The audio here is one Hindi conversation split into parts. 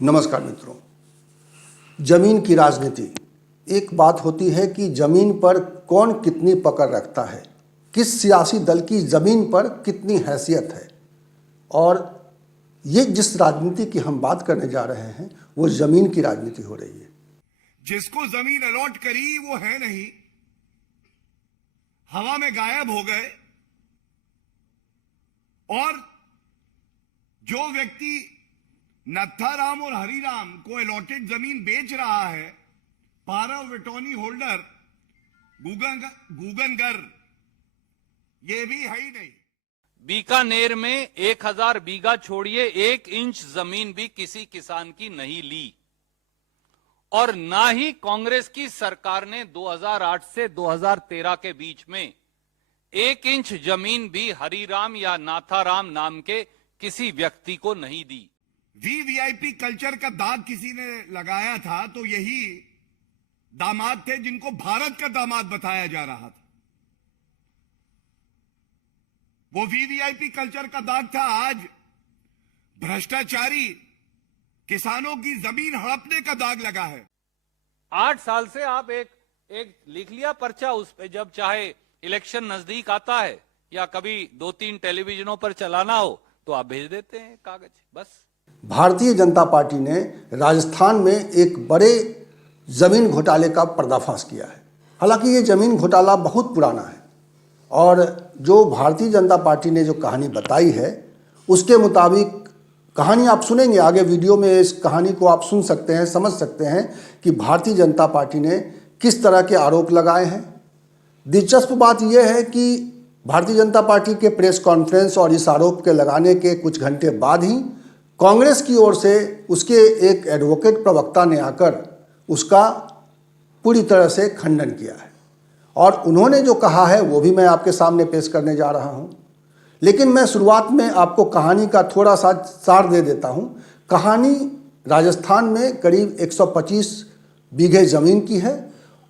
नमस्कार मित्रों। जमीन की राजनीति एक बात होती है कि जमीन पर कौन कितनी पकड़ रखता है, किस सियासी दल की जमीन पर कितनी हैसियत है। और ये जिस राजनीति की हम बात करने जा रहे हैं वो जमीन की राजनीति हो रही है। जिसको जमीन अलॉट करी वो है नहीं, हवा में गायब हो गए। और जो व्यक्ति नत्थाराम और हरिराम को अलॉटेड जमीन बेच रहा है, पावर ऑफ अटॉर्नी होल्डर गूगनगर, ये भी है ही नहीं। बीकानेर में 1000 बीघा छोड़िए 1 इंच जमीन भी किसी किसान की नहीं ली। और ना ही कांग्रेस की सरकार ने 2008 से 2013 के बीच में 1 इंच जमीन भी हरिराम या नाथाराम नाम के किसी व्यक्ति को नहीं दी। वीवीआईपी कल्चर का दाग किसी ने लगाया था तो यही दामाद थे जिनको भारत का दामाद बताया जा रहा था। वो वीवीआईपी कल्चर का दाग था। आज भ्रष्टाचारी किसानों की जमीन हड़पने का दाग लगा है। 8 साल से आप एक लिख लिया पर्चा, उस पे जब चाहे इलेक्शन नजदीक आता है या कभी 2-3 टेलीविजनों पर चलाना हो तो आप भेज देते हैं कागज, बस। भारतीय जनता पार्टी ने राजस्थान में एक बड़े ज़मीन घोटाले का पर्दाफाश किया है। हालांकि ये ज़मीन घोटाला बहुत पुराना है और जो भारतीय जनता पार्टी ने जो कहानी बताई है उसके मुताबिक कहानी आप सुनेंगे आगे वीडियो में। इस कहानी को आप सुन सकते हैं, समझ सकते हैं कि भारतीय जनता पार्टी ने किस तरह के आरोप लगाए हैं। दिलचस्प बात यह है कि भारतीय जनता पार्टी के प्रेस कॉन्फ्रेंस और इस आरोप के लगाने के कुछ घंटे बाद ही कांग्रेस की ओर से उसके एक एडवोकेट प्रवक्ता ने आकर उसका पूरी तरह से खंडन किया है और उन्होंने जो कहा है वो भी मैं आपके सामने पेश करने जा रहा हूं। लेकिन मैं शुरुआत में आपको कहानी का थोड़ा सा सार दे देता हूं। कहानी राजस्थान में करीब 125 बीघे ज़मीन की है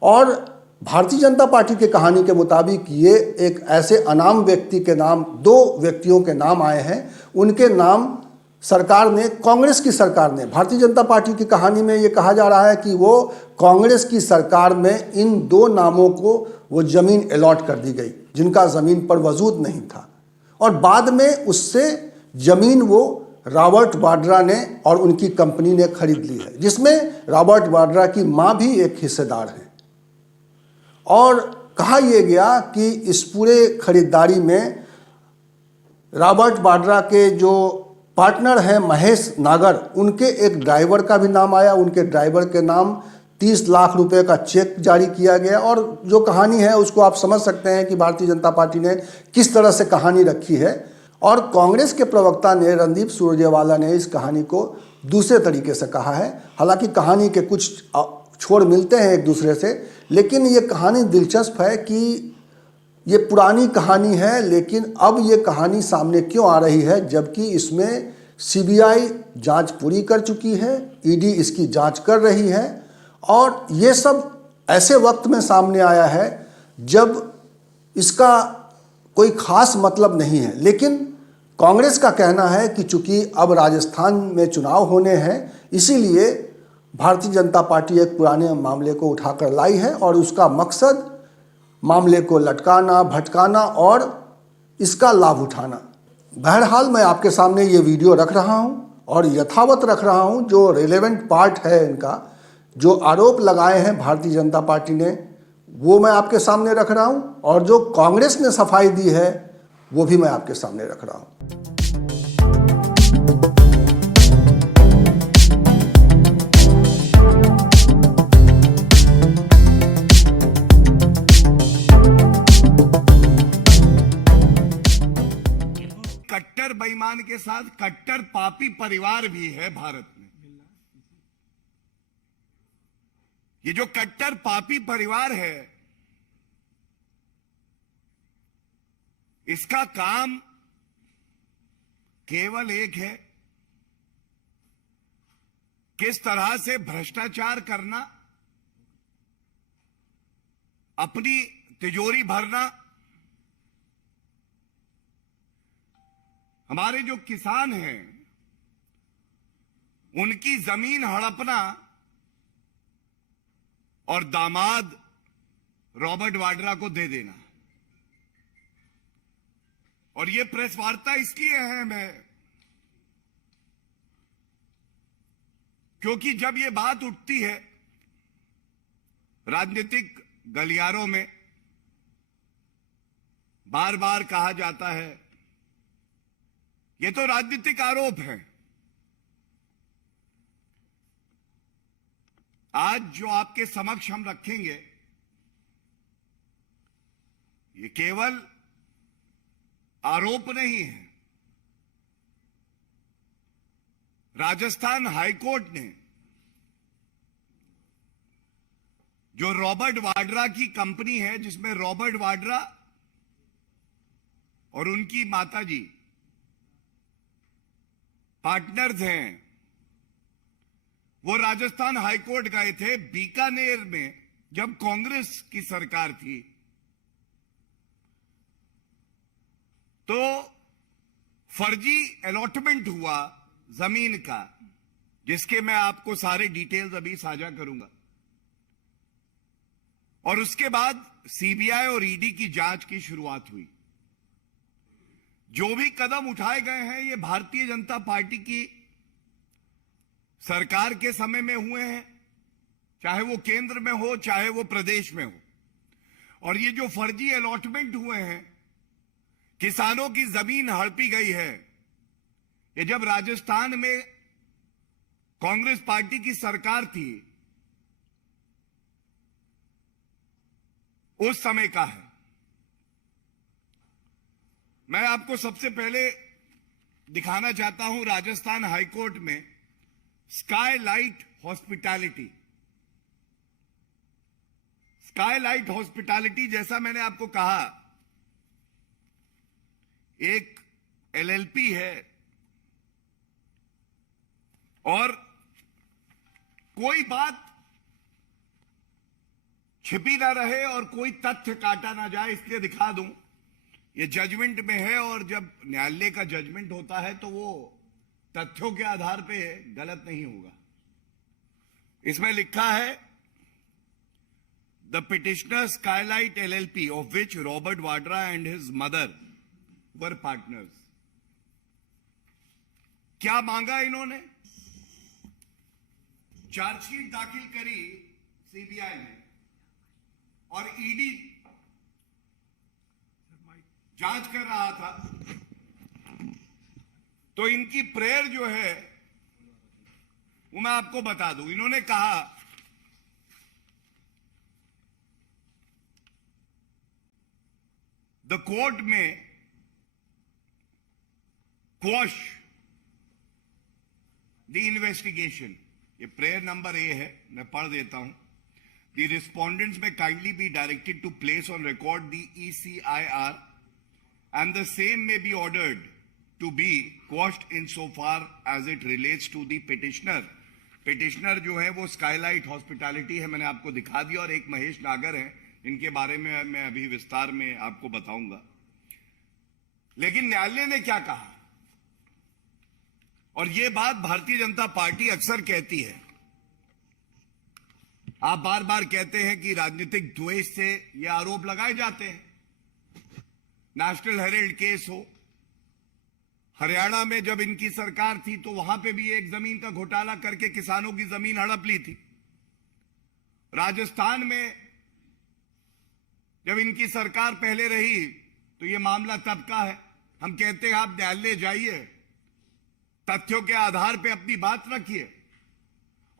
और भारतीय जनता पार्टी के कहानी के मुताबिक ये एक ऐसे अनाम व्यक्ति के नाम, 2 व्यक्तियों के नाम आए हैं। उनके नाम सरकार ने, कांग्रेस की सरकार ने, भारतीय जनता पार्टी की कहानी में ये कहा जा रहा है कि वो कांग्रेस की सरकार में इन 2 नामों को वो ज़मीन अलॉट कर दी गई जिनका ज़मीन पर वजूद नहीं था। और बाद में उससे ज़मीन वो रॉबर्ट वाड्रा ने और उनकी कंपनी ने खरीद ली है, जिसमें रॉबर्ट वाड्रा की मां भी एक हिस्सेदार है। और कहा यह गया कि इस पूरे खरीदारी में रॉबर्ट वाड्रा के जो पार्टनर हैं महेश नागर, उनके एक ड्राइवर का भी नाम आया। उनके ड्राइवर के नाम 30 लाख रुपए का चेक जारी किया गया। और जो कहानी है उसको आप समझ सकते हैं कि भारतीय जनता पार्टी ने किस तरह से कहानी रखी है। और कांग्रेस के प्रवक्ता ने, रणदीप सुरजेवाला ने, इस कहानी को दूसरे तरीके से कहा है। हालांकि कहानी के कुछ छोर मिलते हैं एक दूसरे से, लेकिन ये कहानी दिलचस्प है कि ये पुरानी कहानी है। लेकिन अब ये कहानी सामने क्यों आ रही है, जबकि इसमें सीबीआई जांच पूरी कर चुकी है, ईडी इसकी जांच कर रही है। और ये सब ऐसे वक्त में सामने आया है जब इसका कोई खास मतलब नहीं है। लेकिन कांग्रेस का कहना है कि चूंकि अब राजस्थान में चुनाव होने हैं, इसीलिए भारतीय जनता पार्टी एक पुराने मामले को उठाकर लाई है और उसका मकसद मामले को लटकाना, भटकाना और इसका लाभ उठाना। बहरहाल मैं आपके सामने ये वीडियो रख रहा हूँ और यथावत रख रहा हूँ। जो रिलेवेंट पार्ट है इनका, जो आरोप लगाए हैं भारतीय जनता पार्टी ने, वो मैं आपके सामने रख रहा हूँ और जो कांग्रेस ने सफाई दी है वो भी मैं आपके सामने रख रहा हूँ। कट्टर बेईमान के साथ कट्टर पापी परिवार भी है भारत में। ये जो कट्टर पापी परिवार है, इसका काम केवल एक है, किस तरह से भ्रष्टाचार करना, अपनी तिजोरी भरना। हमारे जो किसान हैं उनकी जमीन हड़पना और दामाद रॉबर्ट वाड्रा को दे देना। और यह प्रेस वार्ता इसलिए अहम है क्योंकि जब यह बात उठती है राजनीतिक गलियारों में, बार बार कहा जाता है यह तो राजनीतिक आरोप है। आज जो आपके समक्ष हम रखेंगे ये केवल आरोप नहीं है। राजस्थान हाईकोर्ट ने जो रॉबर्ट वाड्रा की कंपनी है, जिसमें रॉबर्ट वाड्रा और उनकी माताजी पार्टनर्स हैं, वो राजस्थान हाईकोर्ट गए थे बीकानेर में जब कांग्रेस की सरकार थी। तो फर्जी अलॉटमेंट हुआ जमीन का, जिसके मैं आपको सारे डिटेल्स अभी साझा करूंगा। और उसके बाद सीबीआई और ईडी की जांच की शुरुआत हुई। जो भी कदम उठाए गए हैं ये भारतीय जनता पार्टी की सरकार के समय में हुए हैं, चाहे वो केंद्र में हो चाहे वो प्रदेश में हो। और ये जो फर्जी अलॉटमेंट हुए हैं, किसानों की जमीन हड़पी गई है, ये जब राजस्थान में कांग्रेस पार्टी की सरकार थी उस समय का है। मैं आपको सबसे पहले दिखाना चाहता हूं राजस्थान हाईकोर्ट में स्काईलाइट हॉस्पिटैलिटी। स्काईलाइट हॉस्पिटैलिटी, जैसा मैंने आपको कहा, एक एलएलपी है और कोई बात छिपी ना रहे और कोई तथ्य काटा ना जाए, इसलिए दिखा दूं। ये जजमेंट में है और जब न्यायालय का जजमेंट होता है तो वो तथ्यों के आधार पे गलत नहीं होगा। इसमें लिखा है the petitioner Skylight LLP of which Robert Vadra and his mother were partners. क्या मांगा इन्होंने? चार्जशीट दाखिल करी सीबीआई ने और ईडी जांच कर रहा था। तो इनकी प्रेयर जो है वो मैं आपको बता दूं। इन्होंने कहा the court may quash the investigation. ये प्रेयर नंबर ए है, मैं पढ़ देता हूं। The respondents may kindly be directed to place on record the ECIR and the same may be ordered to be quashed insofar as it relates to the petitioner। petitioner जो है वो स्काईलाइट हॉस्पिटैलिटी है, मैंने आपको दिखा दिया, और एक महेश नागर है, इनके बारे में मैं अभी विस्तार में आपको बताऊंगा। लेकिन न्यायालय ने क्या कहा, और ये बात भारतीय जनता पार्टी अक्सर कहती है। आप बार बार कहते हैं कि राजनीतिक द्वेष से ये आरोप लगाए जाते हैं। नेशनल हेराल्ड केस हो, हरियाणा में जब इनकी सरकार थी तो वहां पे भी एक जमीन का घोटाला करके किसानों की जमीन हड़प ली थी। राजस्थान में जब इनकी सरकार पहले रही तो ये मामला तब का है। हम कहते हैं आप न्यायालय जाइए, तथ्यों के आधार पे अपनी बात रखिए,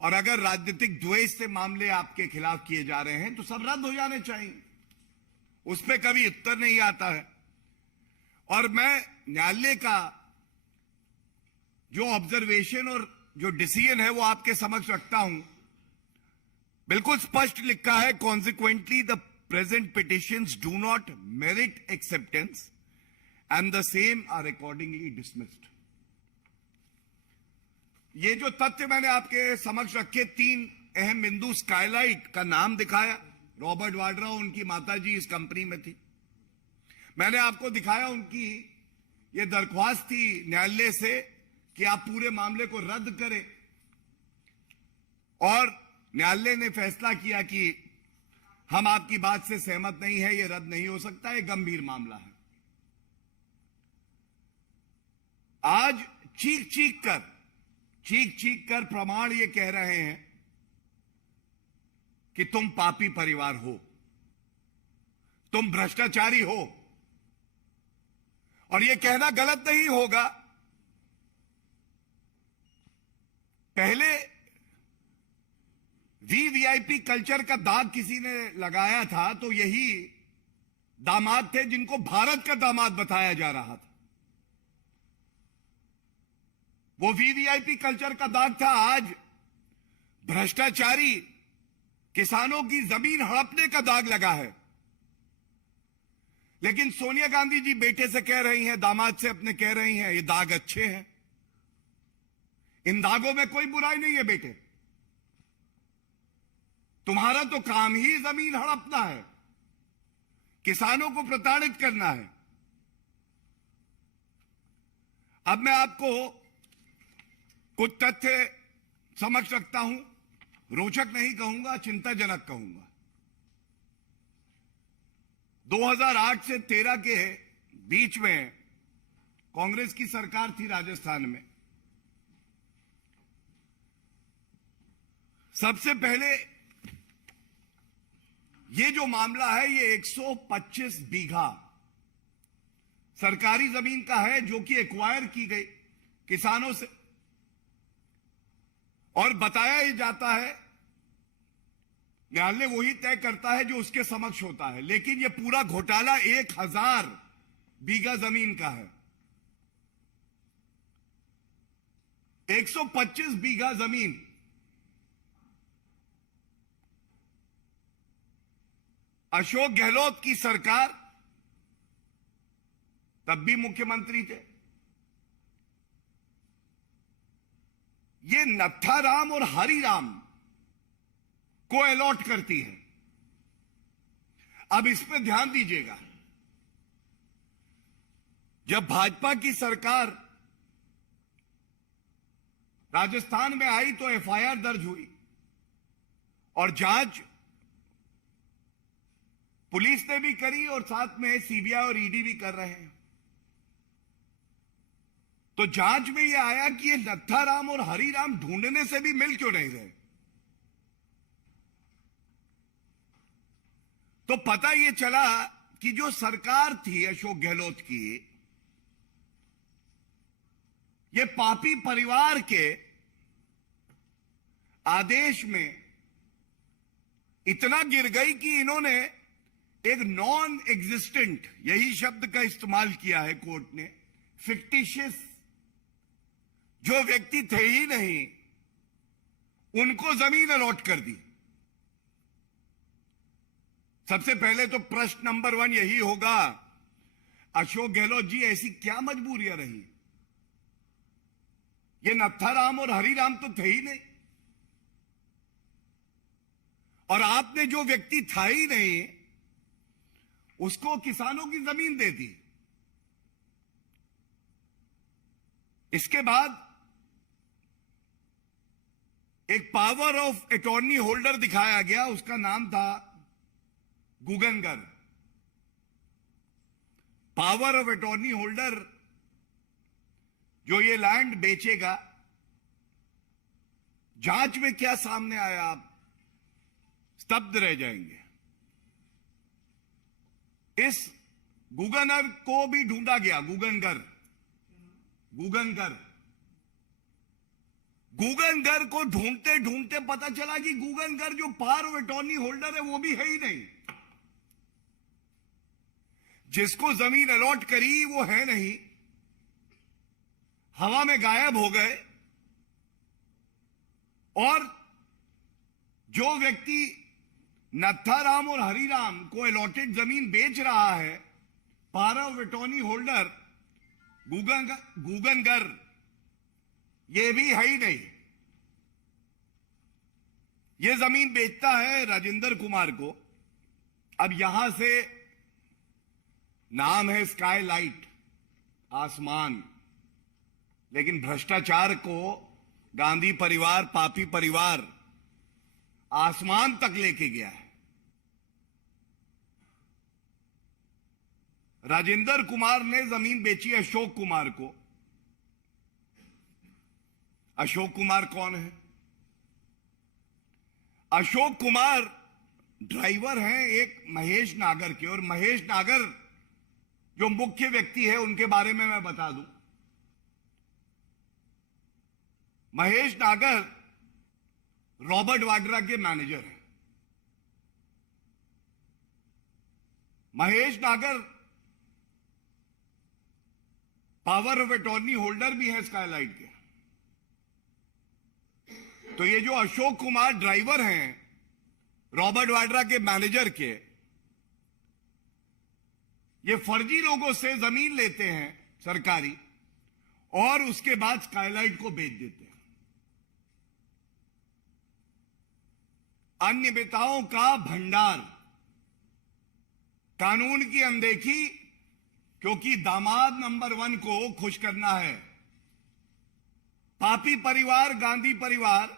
और अगर राजनीतिक द्वेष से मामले आपके खिलाफ किए जा रहे हैं तो सब रद्द हो जाने चाहिए। उस पर कभी उत्तर नहीं आता है। और मैं न्यायालय का जो ऑब्जर्वेशन और जो डिसीजन है वो आपके समक्ष रखता हूं। बिल्कुल स्पष्ट लिखा है, consequently the present petitions do not merit acceptance and the same are accordingly dismissed. ये जो तथ्य मैंने आपके समक्ष रखे, 3 अहम बिंदु। स्काईलाइट का नाम दिखाया, रॉबर्ट वाड्रा उनकी माताजी इस कंपनी में थी। मैंने आपको दिखाया उनकी ये दरख्वास्त थी न्यायालय से कि आप पूरे मामले को रद्द करें। और न्यायालय ने फैसला किया कि हम आपकी बात से सहमत नहीं है, यह रद्द नहीं हो सकता, यह गंभीर मामला है। आज चीख चीख कर प्रमाण ये कह रहे हैं कि तुम पापी परिवार हो, तुम भ्रष्टाचारी हो। और यह कहना गलत नहीं होगा। पहले वीवीआईपी कल्चर का दाग किसी ने लगाया था तो यही दामाद थे जिनको भारत का दामाद बताया जा रहा था। वो वीवीआईपी कल्चर का दाग था। आज भ्रष्टाचारी किसानों की जमीन हड़पने का दाग लगा है। लेकिन सोनिया गांधी जी बेटे से कह रही हैं, दामाद से अपने कह रही हैं, ये दाग अच्छे हैं, इन दागों में कोई बुराई नहीं है। बेटे, तुम्हारा तो काम ही जमीन हड़पना है, किसानों को प्रताड़ित करना है। अब मैं आपको कुछ तथ्य समक्ष रखता हूं, रोचक नहीं कहूंगा, चिंताजनक कहूंगा। 2008 से 13 के बीच में कांग्रेस की सरकार थी राजस्थान में। सबसे पहले ये जो मामला है, ये 125 बीघा सरकारी जमीन का है जो कि एक्वायर की गई किसानों से, और बताया ही जाता है न्यायालय वही तय करता है जो उसके समक्ष होता है। लेकिन यह पूरा घोटाला 1000 बीघा जमीन का है। 125 बीघा जमीन अशोक गहलोत की सरकार, तब भी मुख्यमंत्री थे, ये नत्थाराम और हरिराम को अलॉट करती है। अब इस पे ध्यान दीजिएगा। जब भाजपा की सरकार राजस्थान में आई तो एफआईआर दर्ज हुई और जांच पुलिस ने भी करी और साथ में सीबीआई और ईडी भी कर रहे हैं। तो जांच में यह आया कि ये नत्थाराम और हरिराम ढूंढने से भी मिल क्यों नहीं रहे। तो पता यह चला कि जो सरकार थी अशोक गहलोत की, ये पापी परिवार के आदेश में इतना गिर गई कि इन्होंने एक नॉन एग्जिस्टेंट, यही शब्द का इस्तेमाल किया है कोर्ट ने, फिक्टिशियस, जो व्यक्ति थे ही नहीं, उनको जमीन अलॉट कर दी। सबसे पहले तो प्रश्न नंबर 1 यही होगा, अशोक गहलोत जी ऐसी क्या मजबूरियां रही? ये नत्थाराम और हरिराम तो थे ही नहीं, और आपने जो व्यक्ति था ही नहीं उसको किसानों की जमीन दे दी। इसके बाद एक पावर ऑफ अटॉर्नी होल्डर दिखाया गया, उसका नाम था गुगनगर। पावर ऑफ अटॉर्नी होल्डर जो ये लैंड बेचेगा, जांच में क्या सामने आया आप स्तब्ध रह जाएंगे। इस गुगनगर को भी ढूंढा गया, गुगनगर को ढूंढते ढूंढते पता चला कि गुगनगर जो पावर ऑफ अटॉर्नी होल्डर है वो भी है ही नहीं, जिसको जमीन अलॉट करी वो है नहीं, हवा में गायब हो गए। और जो व्यक्ति नत्थाराम और हरिराम को अलॉटेड जमीन बेच रहा है, पावर ऑफ अटॉर्नी होल्डर गुगनगर, ये भी है ही नहीं। ये जमीन बेचता है राजेंद्र कुमार को। अब यहां से नाम है स्काई लाइट, आसमान, लेकिन भ्रष्टाचार को गांधी परिवार, पापी परिवार आसमान तक लेके गया है। राजेंद्र कुमार ने जमीन बेची अशोक कुमार को। अशोक कुमार कौन है? अशोक कुमार ड्राइवर हैं एक महेश नागर के, और महेश नागर जो मुख्य व्यक्ति है उनके बारे में मैं बता दूं। महेश नागर रॉबर्ट वाड्रा के मैनेजर हैं। महेश नागर पावर ऑफ अटॉर्नी होल्डर भी है स्काईलाइट के। तो ये जो अशोक कुमार ड्राइवर हैं रॉबर्ट वाड्रा के मैनेजर के, ये फर्जी लोगों से जमीन लेते हैं सरकारी, और उसके बाद स्काईलाइट को बेच देते हैं। अनियमितताओं का भंडार, कानून की अनदेखी, क्योंकि दामाद नंबर 1 को खुश करना है। पापी परिवार, गांधी परिवार,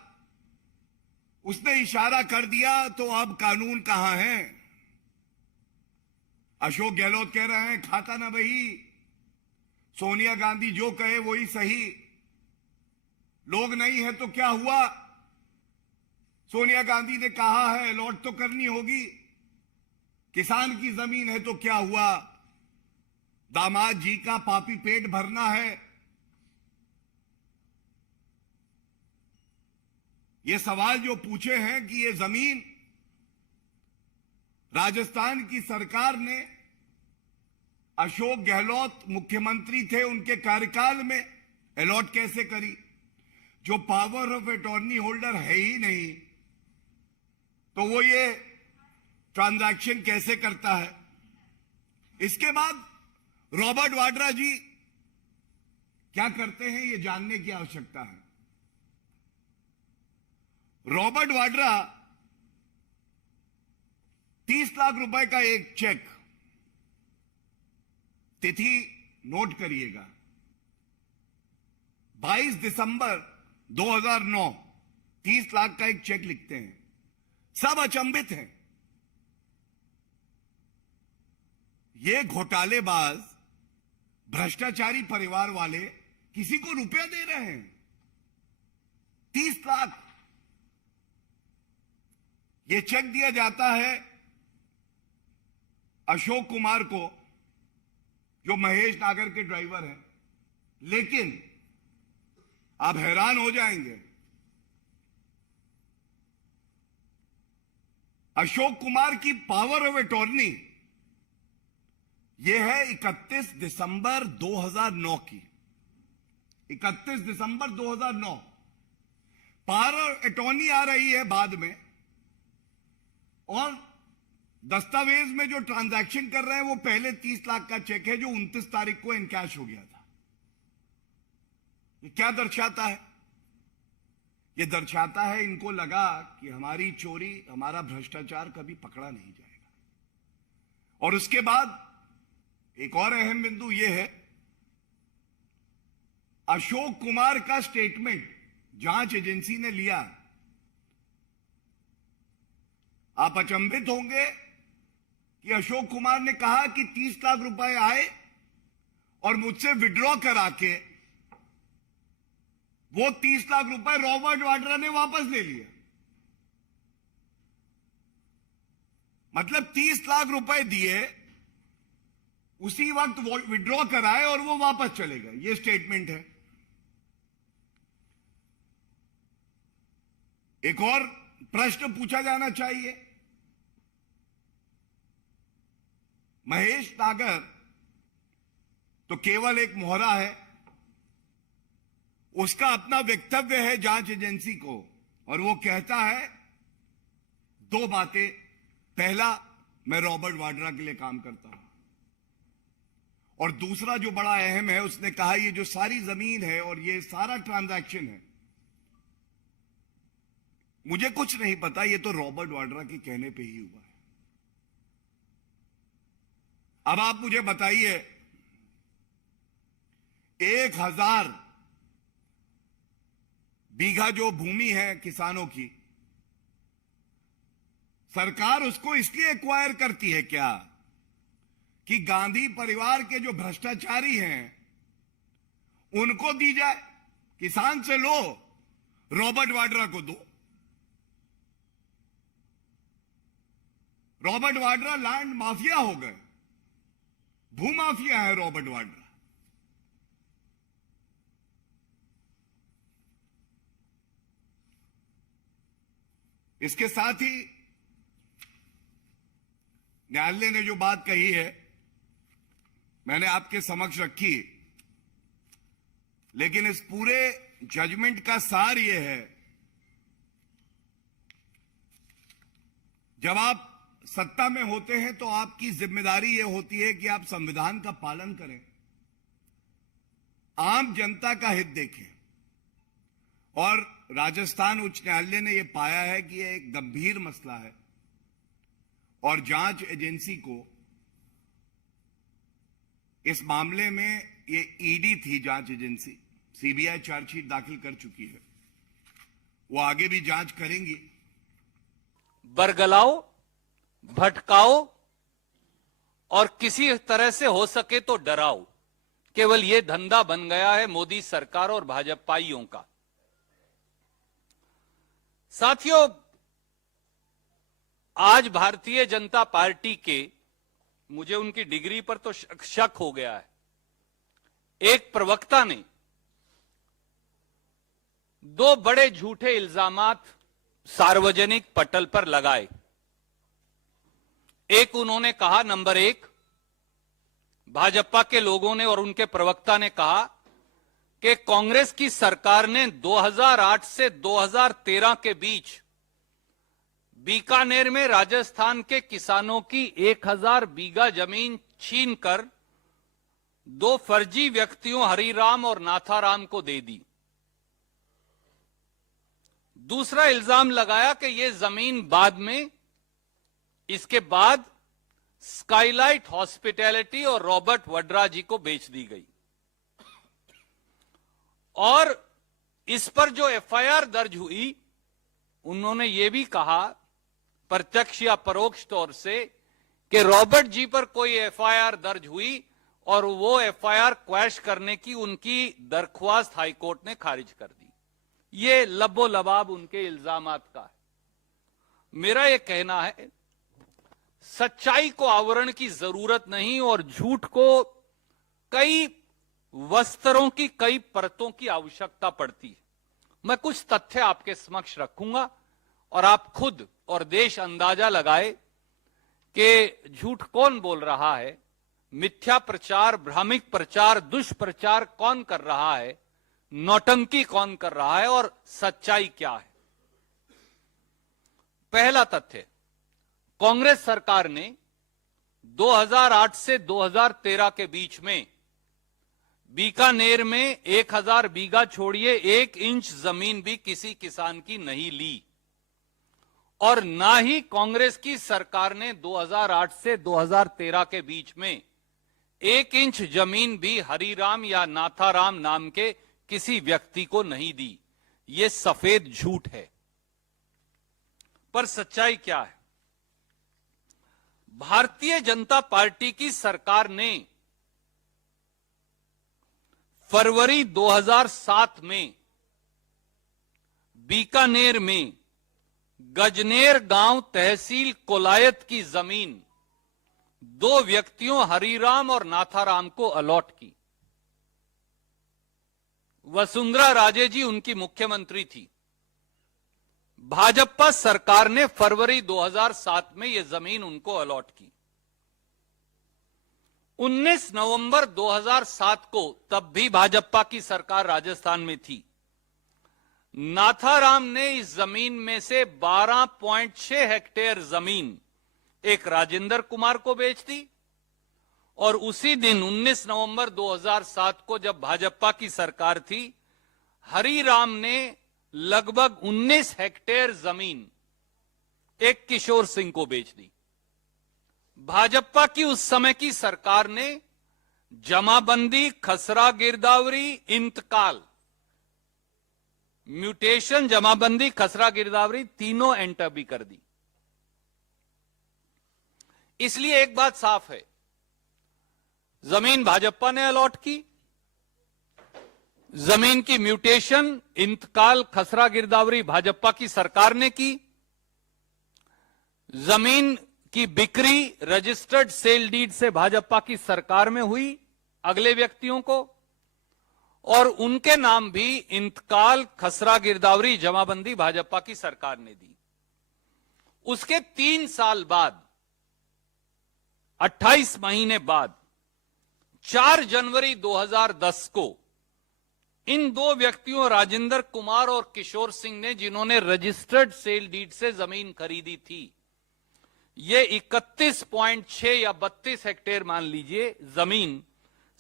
उसने इशारा कर दिया तो अब कानून कहां है? अशोक गहलोत कह रहे हैं खाता ना बही, सोनिया गांधी जो कहे वही सही। लोग नहीं है तो क्या हुआ? सोनिया गांधी ने कहा है अलॉट तो करनी होगी। किसान की जमीन है तो क्या हुआ? दामाद जी का पापी पेट भरना है। ये सवाल जो पूछे हैं कि ये जमीन राजस्थान की सरकार ने अशोक गहलोत मुख्यमंत्री थे उनके कार्यकाल में अलॉट कैसे करी? जो पावर ऑफ अटॉर्नी होल्डर है ही नहीं तो वो ये ट्रांजैक्शन कैसे करता है? इसके बाद रॉबर्ट वाड्रा जी क्या करते हैं ये जानने की आवश्यकता है। रॉबर्ट वाड्रा 30 लाख रुपए का एक चेक, तिथि नोट करिएगा, 22 दिसंबर 2009, 30 लाख का एक चेक लिखते हैं। सब अचंभित हैं। ये घोटालेबाज भ्रष्टाचारी परिवार वाले किसी को रुपया दे रहे हैं 30 लाख। ये चेक दिया जाता है अशोक कुमार को जो महेश नागर के ड्राइवर हैं। लेकिन आप हैरान हो जाएंगे, अशोक कुमार की पावर ऑफ अटॉर्नी यह है 31 दिसंबर 2009 की। 31 दिसंबर 2009 पावर ऑफ अटॉर्नी आ रही है बाद में, और दस्तावेज में जो ट्रांजैक्शन कर रहे हैं वो पहले 30 लाख का चेक है जो 29 तारीख को इनकैश हो गया था। ये क्या दर्शाता है? ये दर्शाता है इनको लगा कि हमारी चोरी, हमारा भ्रष्टाचार कभी पकड़ा नहीं जाएगा। और उसके बाद एक और अहम बिंदु यह है, अशोक कुमार का स्टेटमेंट जांच एजेंसी ने लिया। आप अचंभित होंगे कि अशोक कुमार ने कहा कि 30 लाख रुपए आए और मुझसे विड्रॉ करा के वो 30 लाख रुपए रॉबर्ट वाड्रा ने वापस ले लिए। मतलब 30 लाख रुपए दिए, उसी वक्त विड्रॉ कराए और वो वापस चले गए। ये स्टेटमेंट है। एक और प्रश्न पूछा जाना चाहिए, महेश नागर तो केवल एक मोहरा है, उसका अपना वक्तव्य है जांच एजेंसी को, और वो कहता है 2 बातें। पहला, मैं रॉबर्ट वाड्रा के लिए काम करता हूं, और दूसरा जो बड़ा अहम है, उसने कहा ये जो सारी जमीन है और ये सारा ट्रांजैक्शन है, मुझे कुछ नहीं पता, ये तो रॉबर्ट वाड्रा के कहने पे ही हुआ है। अब आप मुझे बताइए, 1000 बीघा जो भूमि है किसानों की, सरकार उसको इसलिए एक्वायर करती है क्या कि गांधी परिवार के जो भ्रष्टाचारी हैं उनको दी जाए? किसान से लो, रॉबर्ट वाड्रा को दो। रॉबर्ट वाड्रा लैंड माफिया हो गए, भूमाफिया है रॉबर्ट वाड्रा। इसके साथ ही न्यायालय ने जो बात कही है मैंने आपके समक्ष रखी, लेकिन इस पूरे जजमेंट का सार यह है, जब आप सत्ता में होते हैं तो आपकी जिम्मेदारी यह होती है कि आप संविधान का पालन करें, आम जनता का हित देखें। और राजस्थान उच्च न्यायालय ने यह पाया है कि यह एक गंभीर मसला है और जांच एजेंसी को इस मामले में, ये ईडी थी जांच एजेंसी, सीबीआई चार्जशीट दाखिल कर चुकी है, वो आगे भी जांच करेंगी। बरगलाओ, भटकाओ और किसी तरह से हो सके तो डराओ, केवल यह धंधा बन गया है मोदी सरकार और भाजपाइयों का। साथियों, आज भारतीय जनता पार्टी के, मुझे उनकी डिग्री पर तो शक हो गया है, एक प्रवक्ता ने दो बड़े झूठे इल्जामात सार्वजनिक पटल पर लगाए। एक, उन्होंने कहा, नंबर एक, भाजपा के लोगों ने और उनके प्रवक्ता ने कहा कि कांग्रेस की सरकार ने 2008 से 2013 के बीच बीकानेर में राजस्थान के किसानों की 1000 बीघा जमीन छीनकर दो फर्जी व्यक्तियों हरिराम और नाथाराम को दे दी। दूसरा इल्जाम लगाया कि यह जमीन बाद में, इसके बाद स्काईलाइट हॉस्पिटैलिटी और रॉबर्ट वड्रा जी को बेच दी गई। और इस पर जो एफआईआर दर्ज हुई, उन्होंने यह भी कहा प्रत्यक्ष या परोक्ष तौर से कि रॉबर्ट जी पर कोई एफआईआर दर्ज हुई और वो एफआईआर क्वैश करने की उनकी दरख्वास्त हाईकोर्ट ने खारिज कर दी। ये लबो लबाब उनके इल्जामात का है। मेरा यह कहना है, सच्चाई को आवरण की जरूरत नहीं और झूठ को कई वस्त्रों की, कई परतों की आवश्यकता पड़ती है। मैं कुछ तथ्य आपके समक्ष रखूंगा और आप खुद और देश अंदाजा लगाए कि झूठ कौन बोल रहा है, मिथ्या प्रचार, भ्रामिक प्रचार, दुष्प्रचार कौन कर रहा है, नौटंकी कौन कर रहा है और सच्चाई क्या है। पहला तथ्य, कांग्रेस सरकार ने 2008 से 2013 के बीच में बीकानेर में 1000 बीघा छोड़िए 1 इंच जमीन भी किसी किसान की नहीं ली। और ना ही कांग्रेस की सरकार ने 2008 से 2013 के बीच में 1 इंच जमीन भी हरिराम या नाथाराम नाम के किसी व्यक्ति को नहीं दी। यह सफेद झूठ है। पर सच्चाई क्या है? भारतीय जनता पार्टी की सरकार ने फरवरी 2007 में बीकानेर में गजनेर गांव तहसील कोलायत की जमीन दो व्यक्तियों हरिराम और नाथाराम को अलॉट की। वसुंधरा राजे जी उनकी मुख्यमंत्री थी। भाजपा सरकार ने फरवरी 2007 में यह जमीन उनको अलॉट की। 19 नवंबर 2007 को, तब भी भाजपा की सरकार राजस्थान में थी, नाथाराम ने इस जमीन में से 12.6 हेक्टेयर जमीन एक राजेंद्र कुमार को बेच दी। और उसी दिन 19 नवंबर 2007 को, जब भाजपा की सरकार थी, हरिराम ने लगभग 19 हेक्टेयर जमीन एक किशोर सिंह को बेच दी। भाजपा की उस समय की सरकार ने जमाबंदी, खसरा गिरदावरी, इंतकाल, म्यूटेशन, जमाबंदी, खसरा गिरदावरी तीनों एंटर भी कर दी। इसलिए एक बात साफ है, जमीन भाजपा ने अलॉट की, जमीन की म्यूटेशन, इंतकाल, खसरा गिरदावरी भाजपा की सरकार ने की, जमीन की बिक्री रजिस्टर्ड सेल डीड से भाजपा की सरकार में हुई अगले व्यक्तियों को, और उनके नाम भी इंतकाल, खसरा गिरदावरी, जमाबंदी भाजपा की सरकार ने दी। उसके 3 साल बाद, 28 महीने बाद, 4 जनवरी 2010 को इन 2 व्यक्तियों राजेंद्र कुमार और किशोर सिंह ने, जिन्होंने रजिस्टर्ड सेल डीड से जमीन खरीदी थी, ये 31.6 या 32 हेक्टेयर मान लीजिए जमीन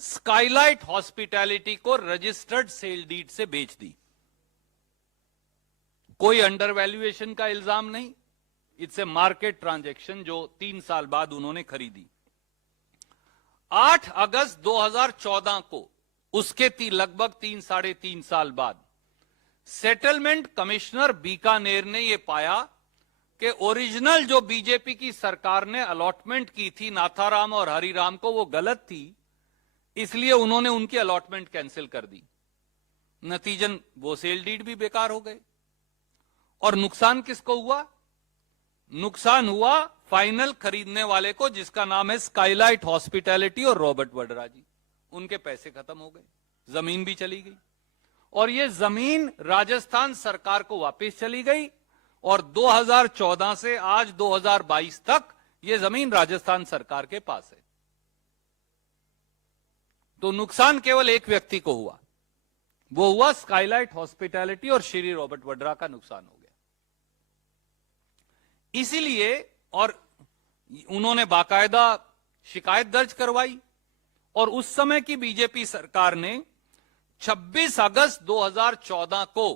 स्काईलाइट हॉस्पिटैलिटी को रजिस्टर्ड सेल डीड से बेच दी। कोई अंडर वैल्यूएशन का इल्जाम नहीं, इट्स ए मार्केट ट्रांजैक्शन जो 3 साल बाद उन्होंने खरीदी। 8 अगस्त 2014 को, उसके लगभग 3-3.5 साल बाद, सेटलमेंट कमिश्नर बीकानेर ने यह पाया कि ओरिजिनल जो बीजेपी की सरकार ने अलॉटमेंट की थी नाथाराम और हरिराम को, वो गलत थी, इसलिए उन्होंने उनकी अलॉटमेंट कैंसिल कर दी। नतीजन वो सेल डीड भी बेकार हो गए। और नुकसान किसको हुआ? नुकसान हुआ फाइनल खरीदने वाले को, जिसका नाम है स्काईलाइट हॉस्पिटैलिटी और रॉबर्ट वड्रा जी। उनके पैसे खत्म हो गए, जमीन भी चली गई, और ये जमीन राजस्थान सरकार को वापस चली गई, और 2014 से आज 2022 तक ये जमीन राजस्थान सरकार के पास है। तो नुकसान केवल एक व्यक्ति को हुआ, वो हुआ स्काईलाइट हॉस्पिटैलिटी और श्री रॉबर्ट वड्रा का नुकसान हो गया। इसीलिए, और उन्होंने बाकायदा शिकायत दर्ज करवाई, और उस समय की बीजेपी सरकार ने 26 अगस्त 2014 को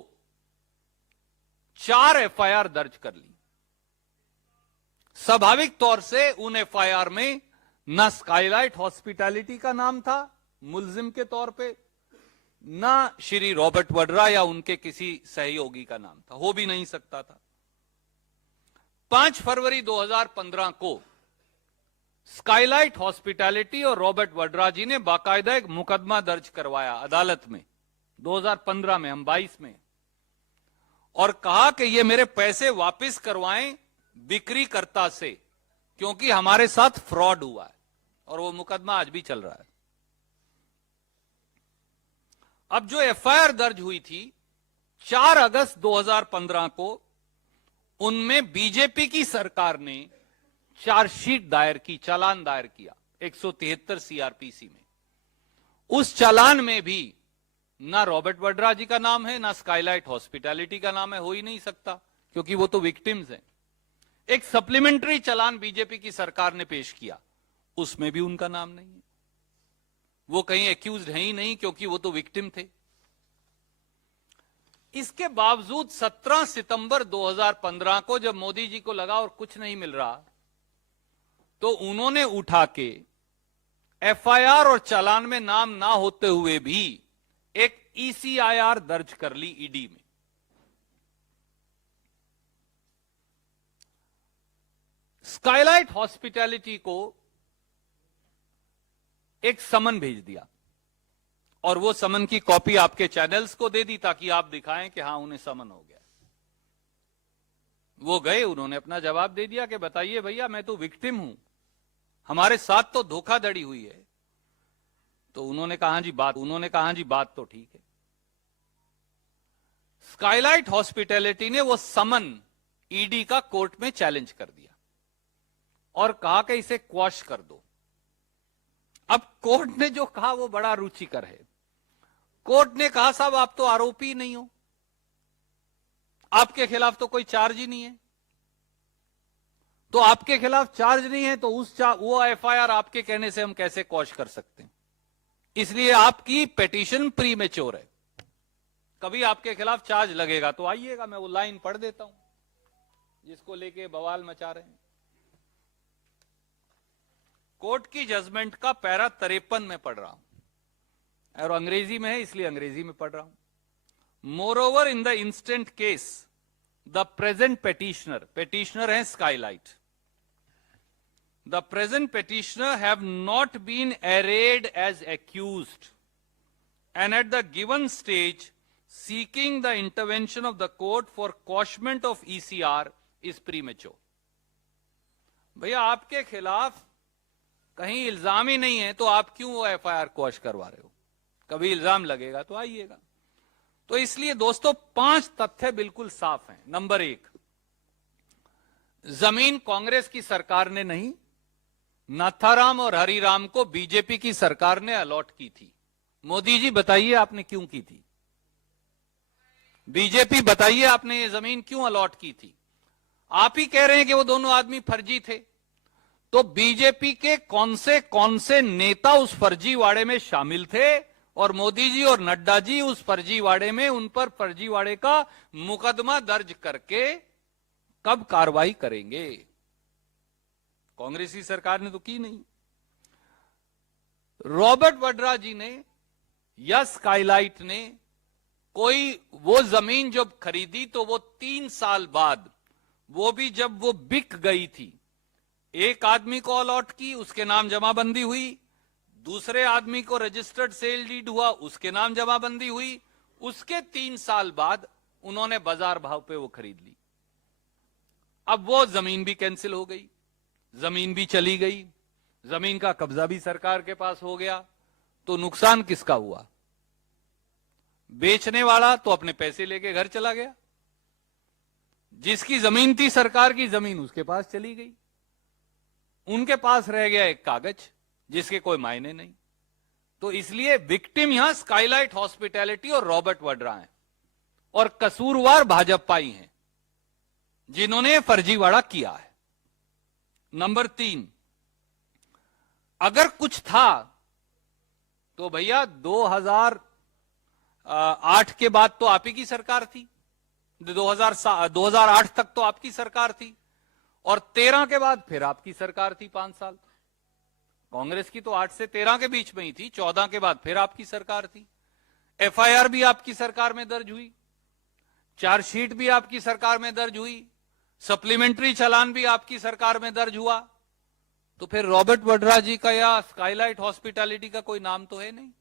4 एफआईआर दर्ज कर ली। स्वाभाविक तौर से उन एफआईआर में ना स्काईलाइट हॉस्पिटैलिटी का नाम था मुलजिम के तौर पे, ना श्री रॉबर्ट वड्रा या उनके किसी सहयोगी का नाम था, हो भी नहीं सकता था। 5 फरवरी 2015 को स्काईलाइट हॉस्पिटैलिटी और रॉबर्ट वड्रा जी ने बाकायदा एक मुकदमा दर्ज करवाया अदालत में, 2015 में, हम 22 में, और कहा कि ये मेरे पैसे वापस करवाएं बिक्रीकर्ता से, क्योंकि हमारे साथ फ्रॉड हुआ है। और वो मुकदमा आज भी चल रहा है। अब जो एफआईआर दर्ज हुई थी 4 अगस्त 2015 को, उनमें बीजेपी की सरकार ने चार्जशीट दायर की, चालान दायर किया 173 सीआरपीसी में। उस चालान में भी ना रॉबर्ट वड्रा जी का नाम है, ना स्काईलाइट हॉस्पिटैलिटी का नाम है, हो ही नहीं सकता, क्योंकि वो तो विक्टिम्स हैं। एक सप्लीमेंट्री चालान बीजेपी की सरकार ने पेश किया, उसमें भी उनका नाम नहीं है, वो कहीं एक्यूज्ड है ही नहीं, क्योंकि वो तो विक्टिम थे। इसके बावजूद 17 सितंबर 2015 को जब मोदी जी को लगा और कुछ नहीं मिल रहा, तो उन्होंने उठा के एफआईआर और चालान में नाम ना होते हुए भी एक ईसीआईआर दर्ज कर ली ईडी में। स्काईलाइट हॉस्पिटैलिटी को एक समन भेज दिया, और वो समन की कॉपी आपके चैनल्स को दे दी, ताकि आप दिखाएं कि हां उन्हें समन हो गया। वो गए, उन्होंने अपना जवाब दे दिया कि बताइए भैया, मैं तो विक्टिम हूं, हमारे साथ तो धोखाधड़ी हुई है। तो उन्होंने कहा जी बात तो ठीक है। स्काईलाइट हॉस्पिटैलिटी ने वो समन ईडी का कोर्ट में चैलेंज कर दिया और कहा कि इसे क्वॉश कर दो। अब कोर्ट ने जो कहा वो बड़ा रुचिकर है। कोर्ट ने कहा साहब आप तो आरोपी नहीं हो, आपके खिलाफ तो कोई चार्ज ही नहीं है, तो आपके खिलाफ चार्ज नहीं है तो वो एफआईआर आपके कहने से हम कैसे क्वॉश कर सकते हैं, इसलिए आपकी पिटीशन प्रीमेच्योर है। कभी आपके खिलाफ चार्ज लगेगा तो आइएगा, मैं वो लाइन पढ़ देता हूं जिसको लेके बवाल मचा रहे हैं। कोर्ट की जजमेंट का पैरा 53 में पढ़ रहा हूं, और अंग्रेजी में है इसलिए अंग्रेजी में पढ़ रहा हूं। More over in the instant case the present petitioner है Skylight, the present petitioner have not been arraigned as accused, and at the given stage, seeking the intervention of the court for quashment of ECR is premature. भैया आपके खिलाफ कहीं इल्जाम ही नहीं है तो आप क्यों वो एफआईआर क्वॉश करवा रहे हो? कभी इल्जाम लगेगा तो आइएगा। तो इसलिए दोस्तों 5 तथ्य बिल्कुल साफ हैं। नंबर 1, जमीन कांग्रेस की सरकार ने नहीं, नाथाराम और हरिराम को बीजेपी की सरकार ने अलॉट की थी। मोदी जी बताइए आपने क्यों की थी? बीजेपी बताइए आपने ये जमीन क्यों अलॉट की थी? आप ही कह रहे हैं कि वो दोनों आदमी फर्जी थे, तो बीजेपी के कौन से नेता उस फर्जीवाड़े में शामिल थे और मोदी जी और नड्डा जी उस फर्जीवाड़े में उन पर फर्जीवाड़े का मुकदमा दर्ज करके कब कार्रवाई करेंगे? कांग्रेसी सरकार ने तो की नहीं। रॉबर्ट वड्रा जी ने या स्काईलाइट ने कोई वो जमीन जब खरीदी तो वो 3 साल बाद, वो भी जब वो बिक गई थी, एक आदमी को अलॉट की, उसके नाम जमाबंदी हुई, दूसरे आदमी को रजिस्टर्ड सेल डीड हुआ, उसके नाम जमाबंदी हुई, उसके 3 साल बाद उन्होंने बाजार भाव पे वो खरीद ली। अब वो जमीन भी कैंसिल हो गई, जमीन भी चली गई, जमीन का कब्जा भी सरकार के पास हो गया, तो नुकसान किसका हुआ? बेचने वाला तो अपने पैसे लेके घर चला गया, जिसकी जमीन थी सरकार की जमीन उसके पास चली गई, उनके पास रह गया एक कागज जिसके कोई मायने नहीं। तो इसलिए विक्टिम यहां स्काईलाइट हॉस्पिटैलिटी और रॉबर्ट वड्रा हैं और कसूरवार भाजपा ही हैं जिन्होंने फर्जीवाड़ा किया है। नंबर 3, अगर कुछ था तो भैया 2008 के बाद तो आप ही की सरकार थी, 2008 तक तो आपकी सरकार थी और 13 के बाद फिर आपकी सरकार थी 5 साल। कांग्रेस की तो 8 से 13 के बीच में ही थी, 14 के बाद फिर आपकी सरकार थी। एफआईआर भी आपकी सरकार में दर्ज हुई, चार्जशीट भी आपकी सरकार में दर्ज हुई, सप्लीमेंट्री चालान भी आपकी सरकार में दर्ज हुआ। तो फिर रॉबर्ट वड्रा जी का या स्काईलाइट हॉस्पिटैलिटी का कोई नाम तो है नहीं,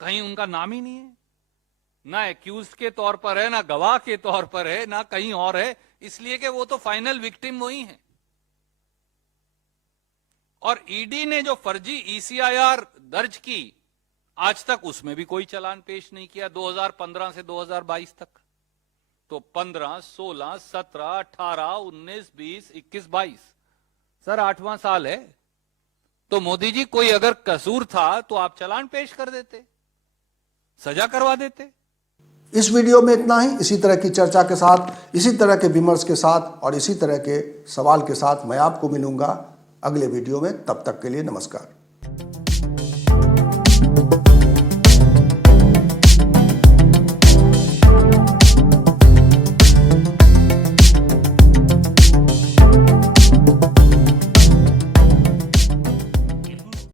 कहीं उनका नाम ही नहीं है, ना एक्यूज के तौर पर है, ना गवाह के तौर पर है, ना कहीं और है, इसलिए कि वो तो फाइनल विक्टिम वही है। और ईडी ने जो फर्जी ईसीआईआर दर्ज की, आज तक उसमें भी कोई चालान पेश नहीं किया, 2015 से 2022 तक। तो 15, 16, 17, 18, 19, 20, 21, 22, सर 8वां साल है। तो मोदी जी कोई अगर कसूर था तो आप चालान पेश कर देते, सजा करवा देते। इस वीडियो में इतना ही। इसी तरह की चर्चा के साथ, इसी तरह के विमर्श के साथ और इसी तरह के सवाल के साथ मैं आपको मिलूंगा अगले वीडियो में। तब तक के लिए नमस्कार।